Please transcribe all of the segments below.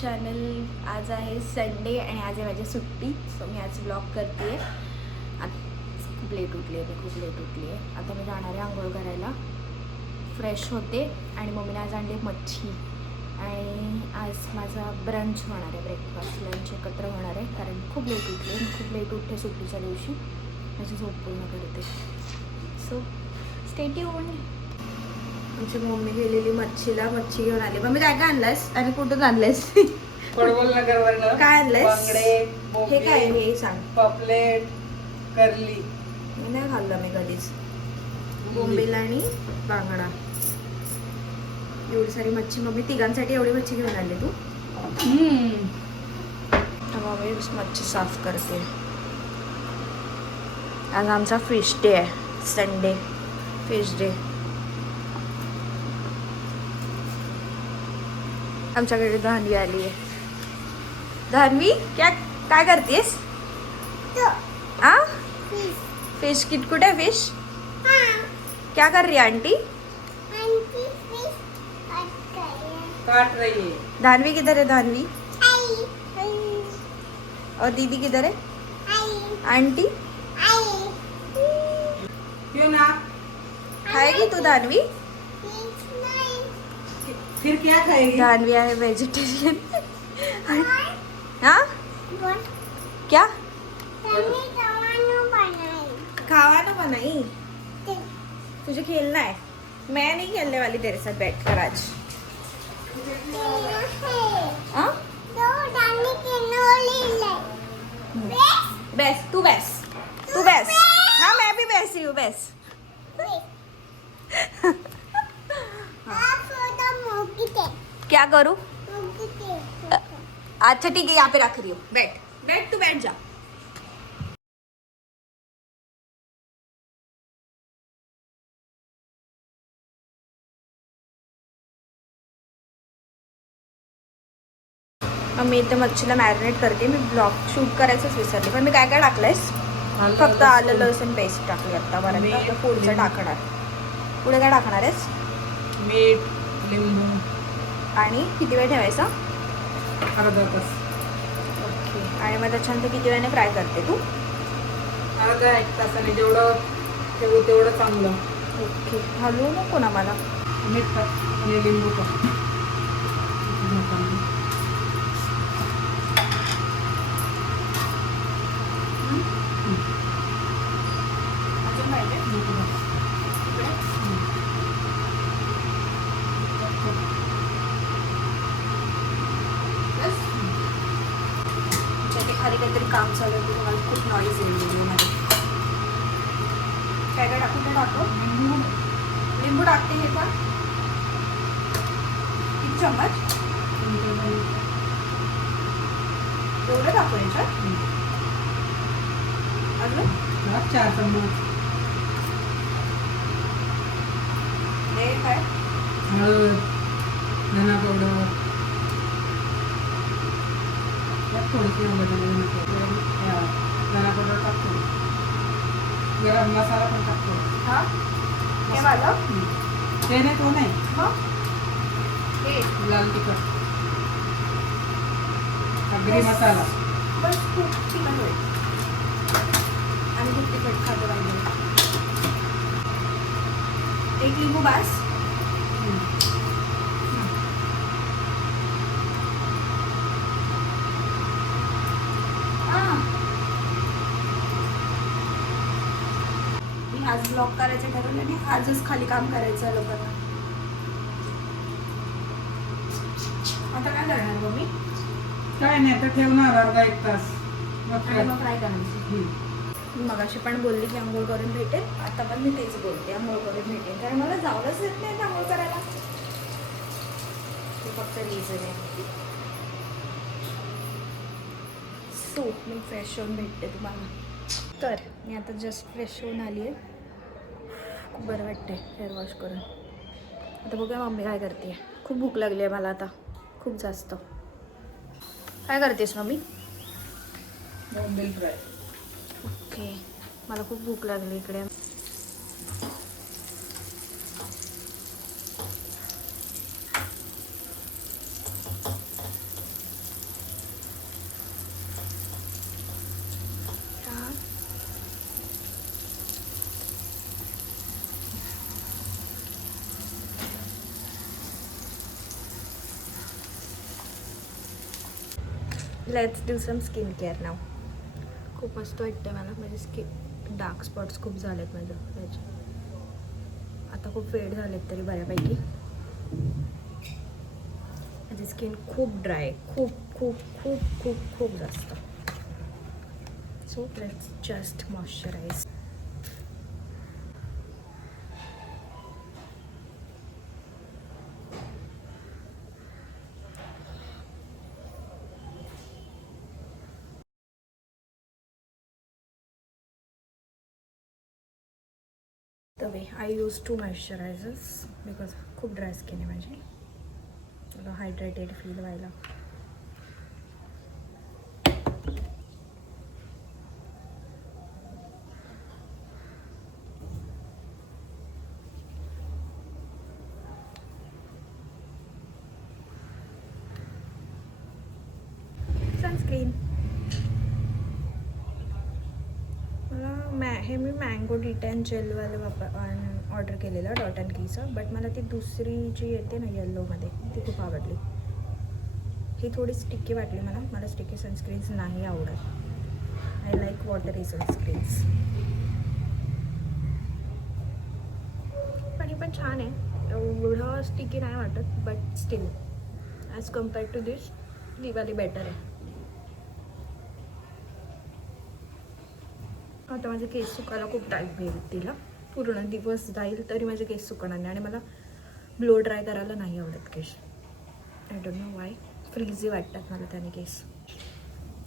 Channel. आज आहे Sunday आणि आज आहे माझी सुट्टी. सो मी आज ब्लॉग करते आहे. आज खूप लेट उठली आहे. आता मी जाणार आहे आंघोळ करायला, फ्रेश होते. आणि मम्मीने आज आणली मच्छी आणि आज माझा ब्रंच होणार आहे, ब्रेकफास्ट लंच एकत्र होणार आहे. कारण खूप लेट उठले, खूप लेट उठते सुट्टीच्या दिवशी. माझी झोप पूर्ण करते. So stay tuned. आमची मम्मी गेलेली मच्छी घेऊन आली. मम्मी काय काय आणलंयस आणि कुठून आणलंयस? पडवल नगरवरनं काय आणलंयस? बांगडे, हे काय हे सांग. पापलेट, करली. मी नाही खाल्लं मी कधीच. बोंबील आणि बांगडा, एवढी सारी मच्छी. मम्मी तिघांसाठी एवढी मच्छी घेऊन आली तू? मम्मी मच्छी साफ करते. आज आमचा फिश डे आहे, संडे फिश डे. आमच्याकडे धानवी आली आहे. धानवी काय करतेस? फिश किट कुठे है? फिश क्या कर रही है आंटी? काट रही है. धानवी किधर है? धानवी और दीदी किधर है? आंटी क्यों ना? खाएगी तू धानवी? फिर क्या खाएगी? धानवी आहे व्हेजिटेरियन. हाँ क्या खावा ना बनाई? तुझे खेलना है. मैं नहीं खेलने वाली तेरे साथ बैठ कर आज. हाँ बैस तू बैस. हाँ मैं भी बैस रही हूँ. बैस. क्या करूँ? अच्छा ठीक है, यहाँ पे रख रही हूँ. बैठ तू बैठ जा. मी इथे मच्छीला मॅरिनेट करते. मी ब्लॉग शूट करायचंच विसरले, पण मी काय काय टाकलंयस? फक्त आलं लसूण पेस्ट टाकली आता. बरं पुढचं टाकणार. पुढे काय टाकणार आहेस? मीठ, लिंबू. आणि किती वेळ ठेवायचा? अर्धा तास. ओके. आणि मग त्याच्यानंतर किती वेळाने फ्राय करते तू? अर्धा 1 तासाने जेवढं ठेवू तेवढं चांगलं. ओके. हलवू नको ना मला. मीठ टाक आणि लिंबू टाक. अजून पाहिजे? खाली काहीतरी काम चालू आहे, तुम्हाला खूप नॉईज येईल व्हिडिओमध्ये. काय काय टाकू? ते टाकू. लिंबू टाकते. हे पण किती चम्मच? एवढं टाकू याच्यात? अजून 4 चम्मच. हे काय? हळद, धना पावडर, थोडीशी धना पावडर टाकतो. गरम मसाला पण टाकतो. हां हे वालं? ते नाही, तो नाही. मग हे लाल तिखट, अगरी मसाला. बस खूप तिखट होईल. आणि खूप तिखट खातो पाहिजे. 1 लिंबू बास. आज ब्लॉग करायचं ठरवलं आणि आजच खाली काम करायचं लोकांना. आता काय करणार मग मी? काय नाही, आता ठेवणार अर्धा 1 तास. मग फ्राय करायचं. मी मगाशी पण बोलली की आंघोळ करून भेटेल. आता पण मी तेच बोलते, आंघोळ करून भेटेल. कारण मला जावंच येत नाही आंघोळ करायला. ते फक्त रिझन आहे. सो मी फ्रेश होऊन भेटते तुम्हाला. तर मी आता जस्ट फ्रेश होऊन आली आहे. खूप बरं वाटते हेअर वॉश करून. आता बघूया मम्मी काय करते. खूप भूक लागली आहे मला आता, खूप जास्त. काय करतेस मम्मी? बोंबील फ्राय. ओके. मला खूप भूक लागली इकडे. Let's do some skin care now. खूप मस्त वाटतं मला. माझे स्किन डार्क स्पॉट्स खूप झालेत माझं याचे. आता खूप फेड झालेत तरी बऱ्यापैकी. माझी स्किन खूप ड्राय, खूप खूप खूप खूप खूप जास्त. So let's just moisturise. The way I use 2 moisturizers because खूप ड्राय स्किन आहे माझी. मला हायड्रेटेड फील व्हायला. सनस्क्रीन. मला हे मी मँगो डिटॅन जेलवालं ऑर्डर केलेलं डॉट अँड कीचं. बट मला ती दुसरी जी येते ना येल्लोमध्ये ती खूप आवडली. ही थोडी स्टिकी वाटली मला. मला स्टिकी सनस्क्रीन्स नाही आवडत. I like watery sunscreens. पण ही पण छान आहे. एवढं स्टिकी नाही वाटत. But still as compared to this Diwali better आहे. आता माझे केस सुकायला खूप टाईम घेईल तिला. पूर्ण दिवस जाईल तरी माझे केस सुकणार नाही. आणि मला ब्लो ड्राय करायला नाही आवडत केस. I don't know why. Frizzy वाटतात मला त्याने केस.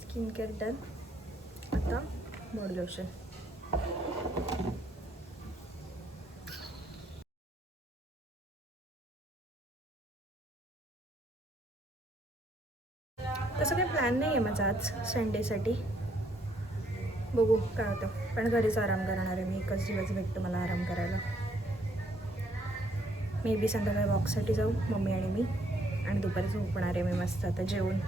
Skin care done. आता बॉडी लोशन. तसं काही प्लॅन नाही आहे माझा आज संडेसाठी. बघू काय होतं. पण घरीच आराम करणार आहे मी. एकच दिवस भेटतो मला आराम करायला. मे बी संध्याकाळी वॉकसाठी जाऊ मम्मी आणि मी. आणि दुपारी झोपणार आहे मी मस्त आता जेवून.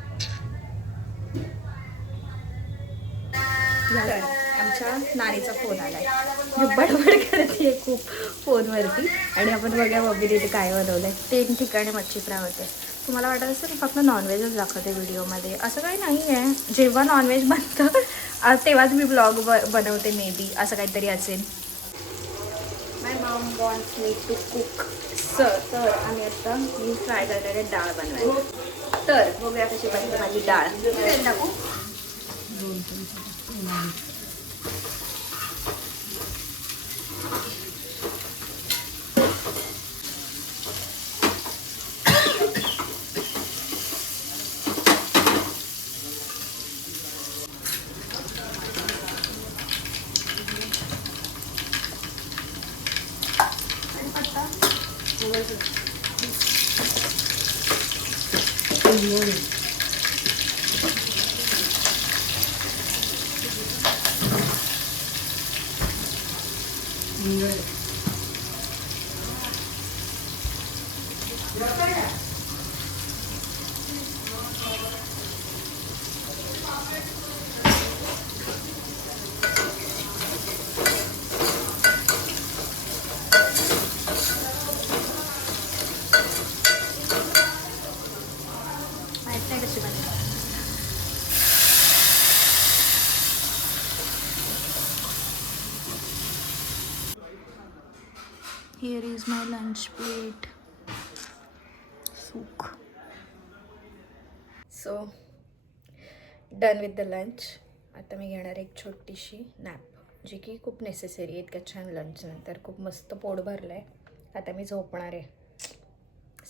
आमच्या नानीचा फोन आला आहे. बडबड करते खूप फोनवरती. आणि आपण बघा मम्मी तिथे काय बनवलं आहे. 3 ठिकाणी मच्छी फ्राय होते. तुम्हाला वाटत असेल की फक्त नॉनव्हेजच दाखवते व्हिडिओमध्ये. असं काही नाही आहे. जेव्हा नॉनव्हेज बनतं तेव्हाच मी ब्लॉग बनवते. मे बी असं काहीतरी असेल. My mom wants me to cook. तर आम्ही आता मी फ्राय करणारे डाळ बनवायला. तर बघूया कशी बनते माझी डाळ. टाकू. Here is my lunch plate. Sook. So, done with the lunch. आता मी घेणार एक छोटीशी नॅप, जी की खूप नेसेसरी आहे. इतक्या छान लंच नंतर खूप मस्त पोट भरलं आहे. आता मी झोपणार आहे.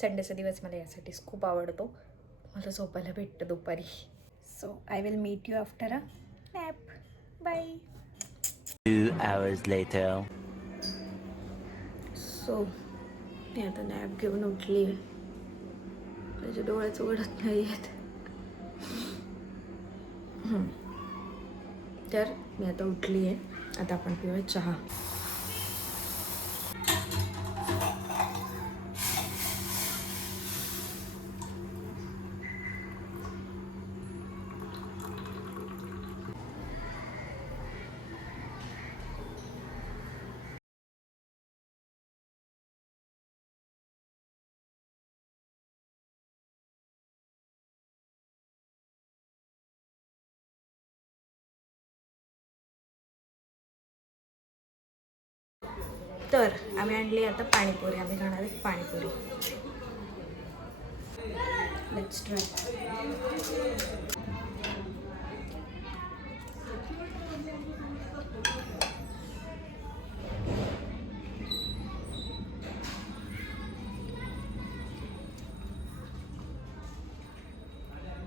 संडेचा दिवस मला यासाठीच खूप आवडतो. मला झोपायला भेटतं दुपारी. So I will meet you after a nap. Bye. 2 hours later. सो मी आता नॅप घेऊन उठली आहे. माझे डोळ्याच उघडत नाही आहेत. तर मी आता उठली आहे. आता आपण पिऊया चहा. तर आम्ही आणली आता पाणीपुरी. आम्ही खाणार आहे panipuri. Let's try.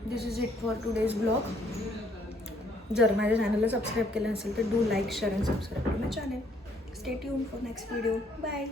This is it for today's blog. जर माझ्या चॅनलला सबस्क्राईब केलं नसेल तर do like share and subscribe to my channel. Stay tune for next video. Bye.